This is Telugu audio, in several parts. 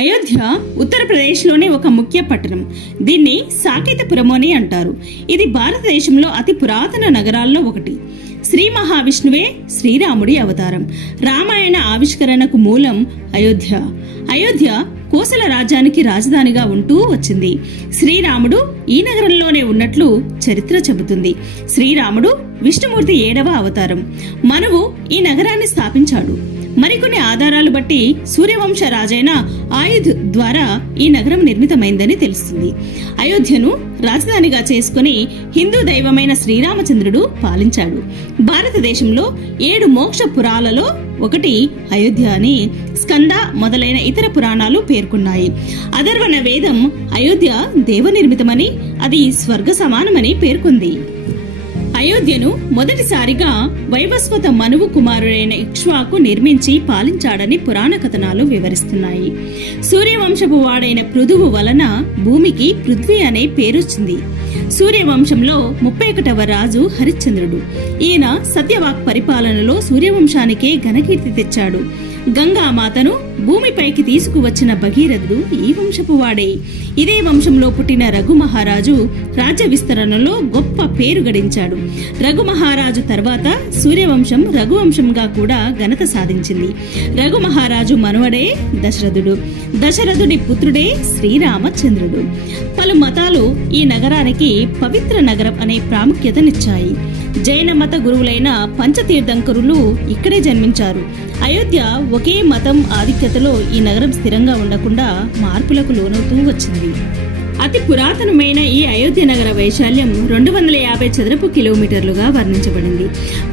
అయోధ్య ఉత్తరప్రదేశ్లోని ఒక ముఖ్య పట్టణం. దీన్ని సాకేతపురం అని అంటారు. ఇది భారతదేశంలో అతి పురాతన నగరాల్లో ఒకటి. శ్రీ మహావిష్ణువే శ్రీరాముడి అవతారం. రామాయణ ఆవిష్కరణకు మూలం అయోధ్య. అయోధ్య కోసల రాజ్యానికి రాజధానిగా ఉంటూ వచ్చింది. శ్రీరాముడు ఈ నగరంలోనే ఉన్నట్లు చరిత్ర చెబుతుంది. శ్రీరాముడు విష్ణుమూర్తి 7వ అవతారం. మనువు ఈ నగరాన్ని స్థాపించాడు. మరికొన్ని ఆధారాలు బట్టి సూర్యవంశ రాజైన ఆయుధ్ ద్వారా ఈ నగరం నిర్మితమైందని తెలుస్తుంది. అయోధ్యను రాజధానిగా చేసుకుని హిందూ దైవమైన శ్రీరామచంద్రుడు పాలించాడు. భారతదేశంలో 7 మోక్ష పురాలలో ఒకటి అయోధ్య అని స్కంద మొదలైన ఇతర పురాణాలు పేర్కొన్నాయి. అథర్వణ వేదం అయోధ్య దేవనిర్మితమని, అది స్వర్గ సమానమని పేర్కొంది. అయోధ్యను మొదటిసారిగా వైవస్వత మనువు కుమారుడైన ఇక్ష్వాకు నిర్మించి పాలించాడని పురాణ కథనాలు వివరిస్తున్నాయి. సూర్యవంశపు వాడైన పృథువు వలన భూమికి పృథ్వీ అనే పేరొచ్చింది. సూర్యవంశంలో 31వ రాజు హరిశ్చంద్రుడు. ఈయన సత్యవాక్ పరిపాలనలో సూర్యవంశానికే ఘనకీర్తి తెచ్చాడు. గంగామాతను భూమిపైకి తీసుకువచ్చిన భగీరథుడు ఈ వంశపు వాడే. ఇదే వంశంలో పుట్టిన రఘు మహారాజు రాజ్య విస్తరణలో గొప్ప పేరు గడించాడు. రఘు మహారాజు తర్వాత సూర్యవంశం రఘువంశంగా కూడా ఘనత సాధించింది. రఘు మహారాజు మనవడే దశరథుడు. దశరథుడి పుత్రుడే శ్రీరామచంద్రుడు. పలు మతాలు ఈ నగరానికి పవిత్ర నగరం అనే ప్రాముఖ్యతనిచ్చాయి. జైన మత గురువులైన పంచతీర్థంకరులు ఇక్కడే జన్మించారు. అయోధ్య ఒకే మతం ఆధిక్యతలో ఈ నగరం స్థిరంగా ఉండకుండా మార్పులకు లోనవుతూ వచ్చింది. అతి పురాతనమైన ఈ అయోధ్య నగర వైశాల్యం 250 చదరపు కిలోమీటర్లుగా వర్ణించబడింది.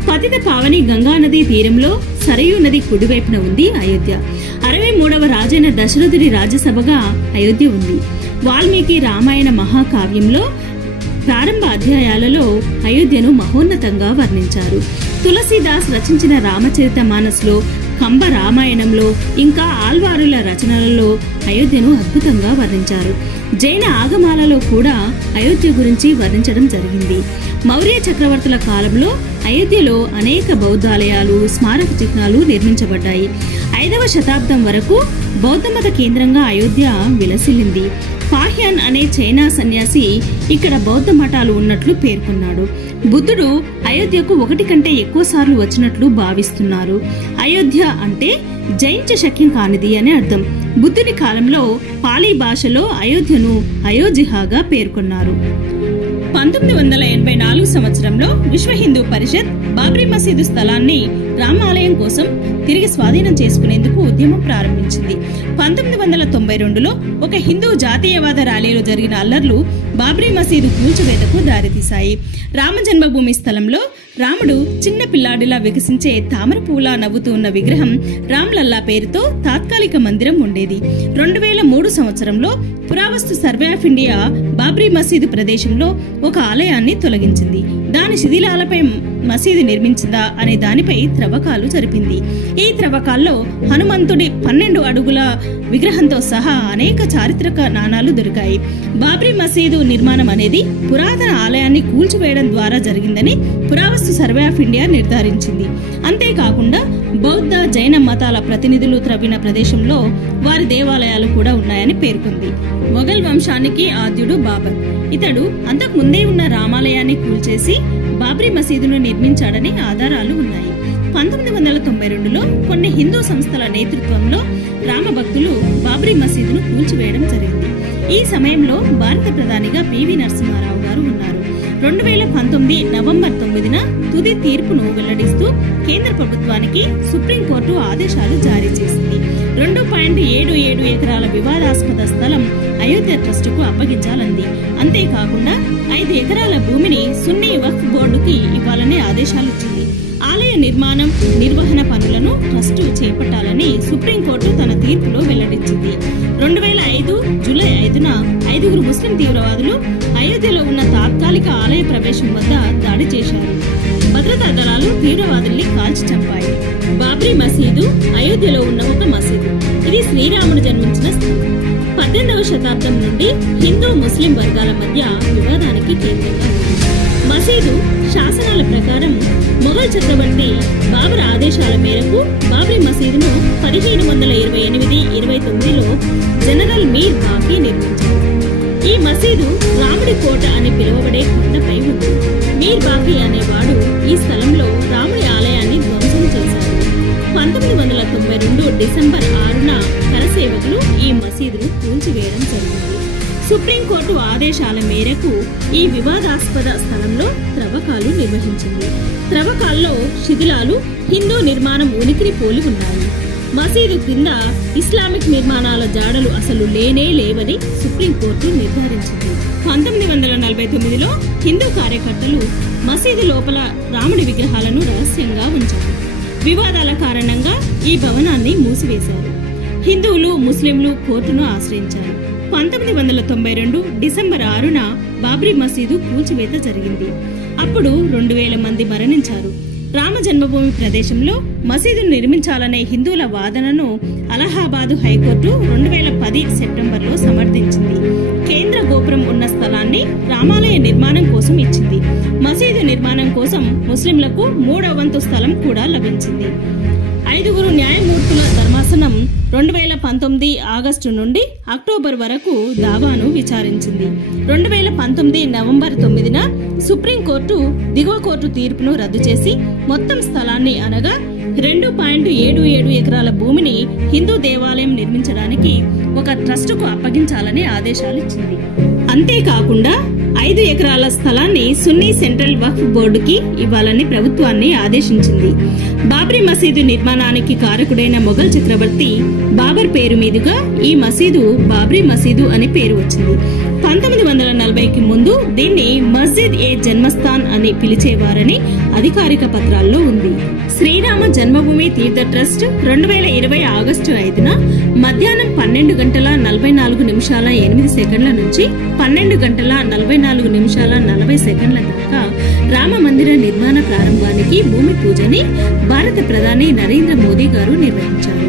పతిత పావని గంగానది తీరంలో సరయూ నది కుడివైపున ఉంది అయోధ్య. 63వ రాజైన దశరథుడి రాజ్యసభగా అయోధ్య ఉంది. వాల్మీకి రామాయణ మహాకావ్యంలో ప్రారంభ అధ్యాయాలలో అయోధ్యను మహోన్నతంగా వర్ణించారు. తులసీదాస్ రచించిన రామచరిత మానస్లో, కంబ రామాయణంలో, ఇంకా ఆల్వారుల రచనలలో అయోధ్యను అద్భుతంగా వర్ణించారు. జైన ఆగమాలలో కూడా అయోధ్య గురించి వర్ణించడం జరిగింది. మౌర్య చక్రవర్తుల కాలంలో అయోధ్యలో అనేక బౌద్ధాలయాలు, స్మారక చిహ్నాలు నిర్మించబడ్డాయి. 5వ శతాబ్దం వరకు బౌద్ధమత కేంద్రంగా అయోధ్య విలసిల్లింది. పాహ్యాన్ అనే చైనా సన్యాసి ఇక్కడ బౌద్ధ మఠాలు ఉన్నట్లు పేర్కొన్నాడు. బుద్ధుడు అయోధ్యకు 1 కంటే ఎక్కువ సార్లు వచ్చినట్లు భావిస్తున్నారు. అయోధ్య అంటే జైంచ శక్యం కానిది అని అర్థం. బుద్ధుని కాలంలో పాలీ భాషలో అయోధ్యను అయోజిహాగా పేర్కొన్నారు. 1984 సంవత్సరంలో విశ్వ హిందూ పరిషత్ బాబ్రీ మసీదు స్థలాన్ని రామాలయం కోసం తిరిగి స్వాధీనం చేసుకునేందుకు ఉద్యమం ప్రారంభించింది. 1992లో ఒక హిందూ జాతీయవాద ర్యాలీలో జరిగిన అల్లర్లు బాబ్రీ మసీదు కూల్చివేతకు దారితీశాయి. రామ జన్మభూమి స్థలంలో రాముడు చిన్న పిల్లాడిలా వికసించే తామర పూలా నవ్వుతూ ఉన్న విగ్రహం రామ్లల్లా పేరుతో తాత్కాలిక మందిరం ఉండేది. 2003 సంవత్సరంలో పురావస్తు సర్వే ఆఫ్ ఇండియా బాబ్రీ మసీదు ప్రదేశంలో ఒక ఆలయాన్ని తొలగించింది. దాని శిథిలాలపై మసీదు నిర్మించిందా అనే దానిపై త్రవ్వకాలు జరిపింది. ఈ త్రవ్వకాల్లో హనుమంతుడి 12 అడుగుల విగ్రహంతో సహా అనేక చారిత్రక నాణాలు దొరికాయి. బాబ్రీ మసీదు నిర్మాణం అనేది పురాతన ఆలయాన్ని కూల్చివేయడం ద్వారా జరిగిందని పురావస్తు సర్వే ఆఫ్ ఇండియా నిర్ధారించింది. అంతేకాకుండా బౌద్ధ, జైన మతాల ప్రతినిధులు త్రవ్విన ప్రదేశంలో వారి దేవాలయాలు కూడా ఉన్నాయని పేర్కొంది. మొఘల్ వంశానికి ఆద్యుడు బాబర్. ఇతడు అంతకు ముందే ఉన్న రామాలయాన్ని కూల్చేసి బాబ్రీ మసీదును నిర్మించాడని ఆధారాలు ఉన్నాయి. 1992లో కొన్ని హిందూ సంస్థల నేతృత్వంలో రామభక్తులు బాబ్రీ మసీదును కూల్చివేయడం జరిగింది. ఈ సమయంలో భారత ప్రధానిగా పివి నరసింహారావు గారు ఉన్నారు. 2019 నవంబర్ 9న తుది తీర్పును వెల్లడిస్తూ కేంద్ర ప్రభుత్వానికి సుప్రీంకోర్టు ఆదేశాలు జారీ చేసింది. 2.77 ఎకరాల వివాదాస్పద స్థలం అయోధ్య ట్రస్టుకు అప్పగించాలంది. అంతేకాకుండా 5 ఎకరాల భూమిని సున్నీ వక్ఫ్ బోర్డుకి ఇవ్వాలని ఆదేశాలు ఇచ్చింది. ఆలయ నిర్మాణం, నిర్వహణ పనులను ట్రస్టు చేపట్టాలని సుప్రీంకోర్టు తన తీర్పులో వెల్లడించింది. 2005 జూలై 5న 5గురు ముస్లిం తీవ్రవాదులు అయోధ్యలో ఉన్న తాత్కాలిక ఆలయ ప్రవేశం వద్ద దాడి చేశారు. భద్రతా దళాలు తీవ్రవాదుల్ని కాల్చి చంపాయి. బాబ్రీ మసీదు అయోధ్యలో ఉన్న ఒక మసీదు. ఇది శ్రీరాముడు జన్మించిన స్థలం. 18వ శతాబ్దం నుండి హిందూ ముస్లిం వర్గాల మధ్య వివాదానికి కేంద్రంగా ఉంది. మసీదు శాసనాల ప్రకారం మొఘల్ చక్రవర్తి బాబర్ ఆదేశాల మేరకు బాబ్రీ మసీదును 1728-29లో జనరల్ మీర్ బాకీ నిర్మించారు. ఈ మసీదు రాముడి కోట అని పిలువబడే కొండపై ఉంది. మీర్ బాకీ అనేవాడు ఈ స్థలంలో రాముడి ఆలయాన్ని ధ్వంసం చేశారు. 1992 డిసెంబర్ 6న కరసేవకులు ఈ మసీదును కూల్చివేయడం జరిగింది. సుప్రీంకోర్టు ఆదేశాల మేరకు ఈ వివాదాస్పద స్థలంలో త్రవ్వకాలు నిర్వహించింది. త్రవ్వకాల్లో శిథిలాలు హిందూ నిర్మాణం ఉనికిని పోలి ఉన్నాయి. మసీదు క్రింద ఇస్లామిక్ నిర్మాణాల జాడలు అసలు లేనే లేవని సుప్రీంకోర్టు నిర్ధారించింది. 1949లో హిందూ కార్యకర్తలు మసీదు లోపల రాముడి విగ్రహాలను రహస్యంగా ఉంచారు. వివాదాల కారణంగా ఈ భవనాన్ని మూసివేశారు. హిందువులు, ముస్లింలు కోర్టును ఆశ్రయించారు. 1992 డిసెంబర్ 6న బాబ్రీ మసీదు కూల్చివేత జరిగింది. అప్పుడు 2000 మంది మరణించారు. రామ జన్మభూమి ప్రదేశంలో మసీదును నిర్మించాలనే హిందువుల వాదనను అలహాబాదు హైకోర్టు 2010 సెప్టెంబర్లో సమర్థించింది. కేంద్ర గోపురం ఉన్న స్థలాన్ని రామాలయ నిర్మాణం కోసం ఇచ్చింది. మసీదు నిర్మాణం కోసం ముస్లింలకు 3వ వంతు స్థలం కూడా లభించింది. 5 న్యాయమూర్తుల ధర్మాసనం 2019 ఆగస్టు నుండి అక్టోబర్ వరకు దావాను విచారించింది. 2019 నవంబర్ 9న సుప్రీంకోర్టు దిగువ కోర్టు తీర్పును రద్దు చేసి మొత్తం స్థలాన్ని అనగా 2.77 ఎకరాల భూమిని హిందూ దేవాలయం నిర్మించడానికి ఒక ట్రస్టుకు అప్పగించాలని ఆదేశాలిచ్చింది. అంతేకాకుండా 5 ఎకరాల స్థలాన్ని సున్నీ సెంట్రల్ వక్ఫ్ బోర్డుకి ఇవ్వాలని ప్రభుత్వాన్ని ఆదేశించింది. బాబ్రీ మసీదు నిర్మాణానికి కారకుడైన మొఘల్ చక్రవర్తి బాబర్ పేరు మీదుగా ఈ మసీదు బాబ్రీ మసీదు అని పేరు వచ్చింది. 1940కి ముందు దీన్ని మస్జిద్ ఏ జన్మస్థాన్ అని పిలిచేవారని అధికారిక పత్రాల్లో ఉంది. శ్రీరామ జన్మభూమి తీర్థ ట్రస్ట్ 2020 ఆగస్టు 5న మధ్యాహ్నం 12:44:08 నుంచి 12:44:40 దాకా రామ మందిర నిర్మాణ ప్రారంభానికి భూమి పూజని భారత ప్రధాని నరేంద్ర మోదీ గారు నిర్వహించారు.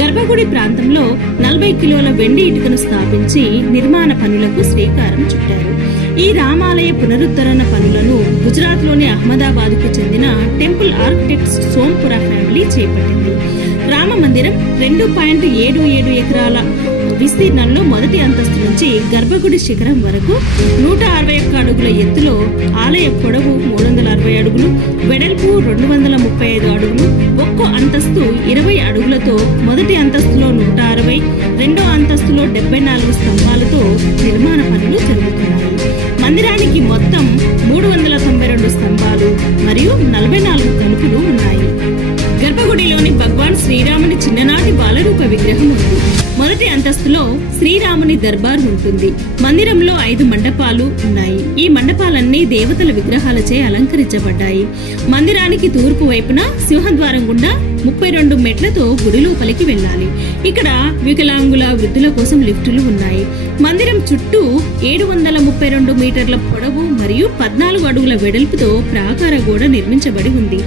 గర్భగుడి ప్రాంతంలో 40 కిలోల వెండి ఇటుకను స్థాపించి నిర్మాణ పనులకు శ్రీకారం చుట్టారు. ఈ రామాలయ పునరుద్ధరణ పనులను గుజరాత్లోని అహ్మదాబాద్కు చెందిన టెంపుల్ ఆర్కిటెక్ట్స్ సోంపురా ఫ్యామిలీ చేపట్టింది. రామ మందిరం 2.77 ఎకరాల విస్తీర్ణంలో మొదటి అంతస్తు నుంచి గర్భగుడి శిఖరం వరకు 161 అడుగుల ఎత్తులో, ఆలయ పొడవు 360 అడుగులు, వెడల్పు 235 అడుగులు, ఒక్కో అంతస్తు 20 అడుగులతో మొదటి అంతస్తులో 160, రెండో అంతస్తులో 74 స్తంభాలతో నిర్మాణ పనులు జరుగుతున్నాయి. మందిరానికి మొత్తం 392 స్తంభాలు మరియు 44 తలుపులు ఉన్నాయి. గర్భగుడిలోని భగవాన్ శ్రీరాముని చిన్ననాటి బాలరూప విగ్రహం ఉంది. మొదటి అంతస్తులో శ్రీరాముని దర్బార్ ఉంటుంది. మందిరంలో 5 మండపాలు ఉన్నాయి. ఈ మండపాలన్నీ దేవతల విగ్రహాలచే అలంకరించబడ్డాయి. మందిరానికి తూర్పు వైపున సింహద్వారం గుండా 32 మెట్లతో గుడి లోపలికి వెళ్ళాలి. ఇక్కడ వికలాంగుల, వృద్ధుల కోసం లిఫ్టులు ఉన్నాయి. మందిరం చుట్టూ 732 మీటర్ల పొడవు మరియు 14 అడుగుల వెడల్పుతో ప్రాకార గోడ నిర్మించబడి ఉంది.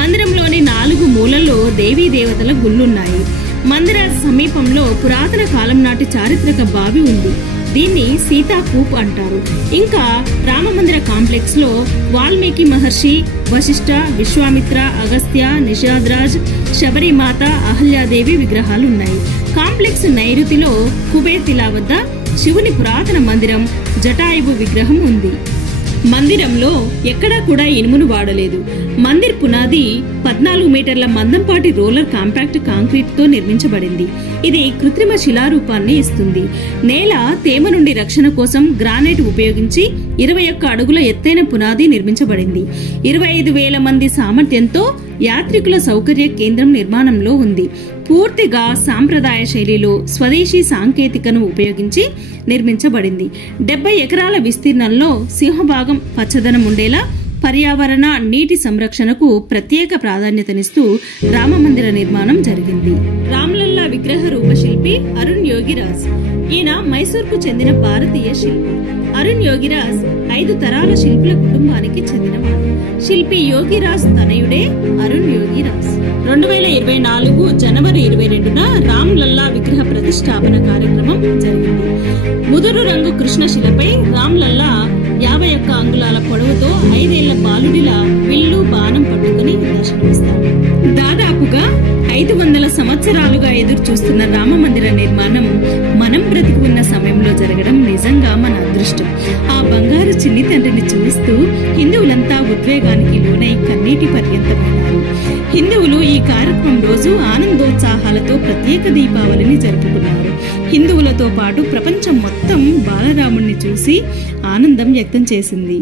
మందిరంలోని 4 మూలల్లో దేవీ దేవతల గుళ్ళున్నాయి. మందిర సమీపంలో పురాతన కాలం నాటి చారిత్రక బావి ఉంది. దీన్ని సీతాకూప్ అంటారు. ఇంకా రామమందిర కాంప్లెక్స్ లో వాల్మీకి మహర్షి, వశిష్ఠ, విశ్వామిత్ర, అగస్త్య, నిషాద్రాజ్, శబరిమాత, అహల్యాదేవి విగ్రహాలు ఉన్నాయి. కాంప్లెక్స్ నైరుతిలో కుబేతిలా వద్ద శివుని పురాతన మందిరం, జటాయువు విగ్రహం ఉంది. మందిరంలో ఎక్కడా కూడా ఇనుమును వాడలేదు. మందిర్ పునాది 14 మీటర్ల మందంపాటి రోలర్ కాంపాక్ట్ కాంక్రీట్ తో నిర్మించబడింది. ఇది కృత్రిమ శిలారూపాన్ని ఇస్తుంది. నేల తేమ నుండి రక్షణ కోసం గ్రానైట్ ఉపయోగించి 21 అడుగుల ఎత్తైన పునాది నిర్మించబడింది. 25,000 మంది సామర్థ్యంతో యాత్రికుల సౌకర్య కేంద్రం నిర్మాణంలో ఉంది. పూర్తిగా సాంప్రదాయ శైలిలో స్వదేశీ సాంకేతికను ఉపయోగించి నిర్మించబడింది. 70 ఎకరాల విస్తీర్ణంలో సింహభాగం పచ్చదనం ఉండేలా పర్యావరణ, నీటి సంరక్షణకు ప్రత్యేక ప్రాధాన్యతనిస్తూ రామమందిర నిర్మాణం జరిగింది. రామ్లల్లా విగ్రహ రూపశిల్పి అరుణ్ యోగిరాజ్. ఈయన మైసూర్కు చెందిన భారతీయ శిల్పి. అరుణ్ యోగిరాజ్ 5 తరాల శిల్పుల కుటుంబానికి చెందినవాడు. శిల్పి యోగిరాజ్ తనయుడే అరుణ్ యోగిరాజ్. 2024 జనవరి 22న రామ్లల్లా విగ్రహ ప్రతిష్టాపన కార్యక్రమం జరిగింది. ముదురు రంగు కృష్ణశిలపై రామ్లల్లా 51 అంగుళాల పొడవుతో 5 ఏళ్ల బాలుడిలా విల్లు, బాణం పట్టుకుని దర్శనమిస్తాడు. దాదాపుగా 500 సంవత్సరాలుగా ఎదురు చూస్తున్న రామమందిర నిర్మాణం బంగారు చిన్ని తండ్రిని చూస్తూ హిందువులంతా ఉద్వేగానికి లోనై కన్నీటి పర్యంతమైనారు. హిందువులు ఈ కార్యక్రమం రోజు ఆనందోత్సాహాలతో ప్రత్యేక దీపావళిని జరుపుకున్నారు. హిందువులతో పాటు ప్రపంచం మొత్తం బాలరాముణ్ణి చూసి ఆనందం వ్యక్తం చేసింది.